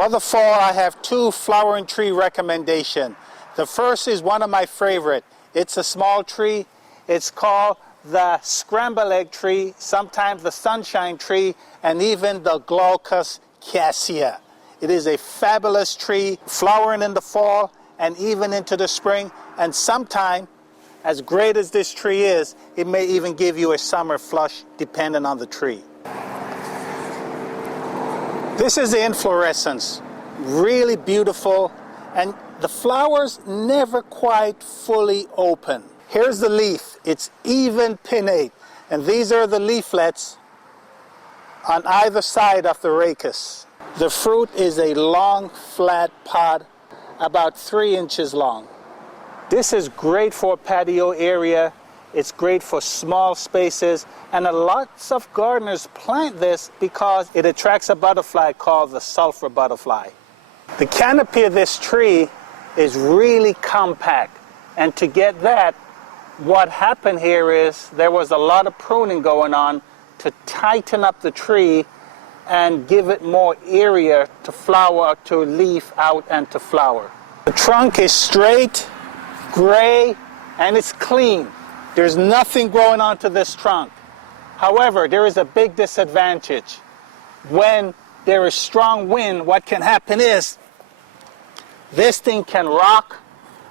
For the fall, I have two flowering tree recommendations. The first is one of my favorite. It's a small tree. It's called the scramble egg tree, sometimes the sunshine tree, and even the Glaucus cassia. It is a fabulous tree, flowering in the fall and even into the spring, and sometime, as great as this tree is, it may even give you a summer flush depending on the tree. This is the inflorescence, really beautiful, and the flowers never quite fully open. Here's the leaf. It's even pinnate, and these are the leaflets on either side of the rachis. The fruit is a long, flat pod, about 3 inches long. This is great for a patio area. It's great for small spaces, and lots of gardeners plant this because it attracts a butterfly called the sulfur butterfly. The canopy of this tree is really compact, and to get that, what happened here is there was a lot of pruning going on to tighten up the tree and give it more area to flower, to leaf out, and to flower. The trunk is straight, gray, and it's clean. There's nothing growing onto this trunk. However, there is a big disadvantage. When there is strong wind, what can happen is this thing can rock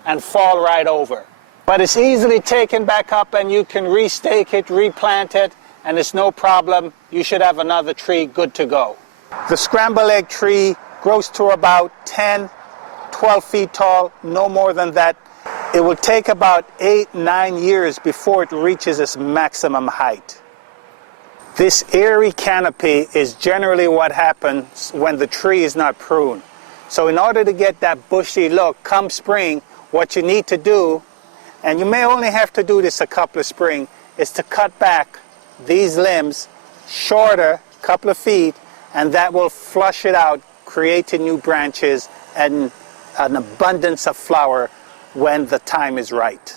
and fall right over. But it's easily taken back up, and you can restake it, replant it, and it's no problem. You should have another tree good to go. The scramble egg tree grows to about 10, 12 feet tall, no more than that. It will take about 8-9 years before it reaches its maximum height. This airy canopy is generally what happens when the tree is not pruned. So in order to get that bushy look come spring, what you need to do, and you may only have to do this a couple of springs, is to cut back these limbs shorter, a couple of feet, and that will flush it out, creating new branches and an abundance of flower when the time is right.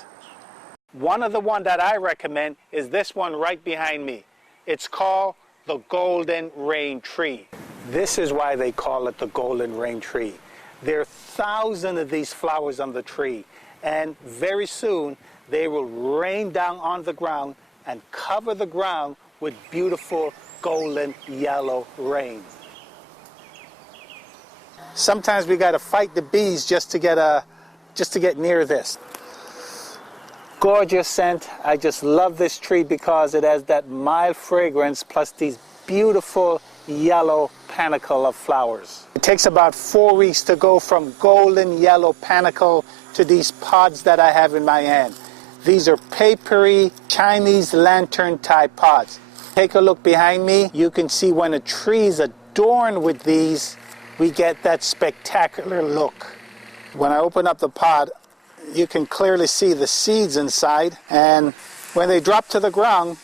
One of the ones that I recommend is this one right behind me. It's called the golden rain tree. This is why they call it the golden rain tree. There are thousands of these flowers on the tree, and very soon they will rain down on the ground and cover the ground with beautiful golden yellow rain. Sometimes we got to fight the bees just to get near this. Gorgeous scent. I just love this tree because it has that mild fragrance plus these beautiful yellow panicle of flowers. It takes about 4 weeks to go from golden yellow panicle to these pods that I have in my hand. These are papery Chinese lantern type pods. Take a look behind me. You can see when a tree is adorned with these, we get that spectacular look. When I open up the pod, you can clearly see the seeds inside, and when they drop to the ground,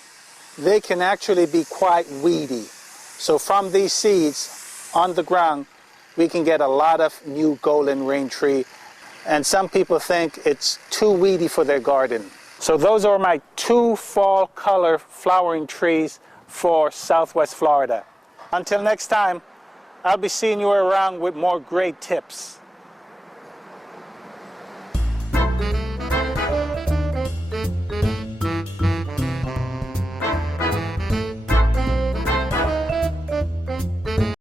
they can actually be quite weedy. So from these seeds on the ground, we can get a lot of new golden rain tree, and some people think it's too weedy for their garden. So those are my 2 fall color flowering trees for Southwest Florida. Until next time, I'll be seeing you around with more great tips.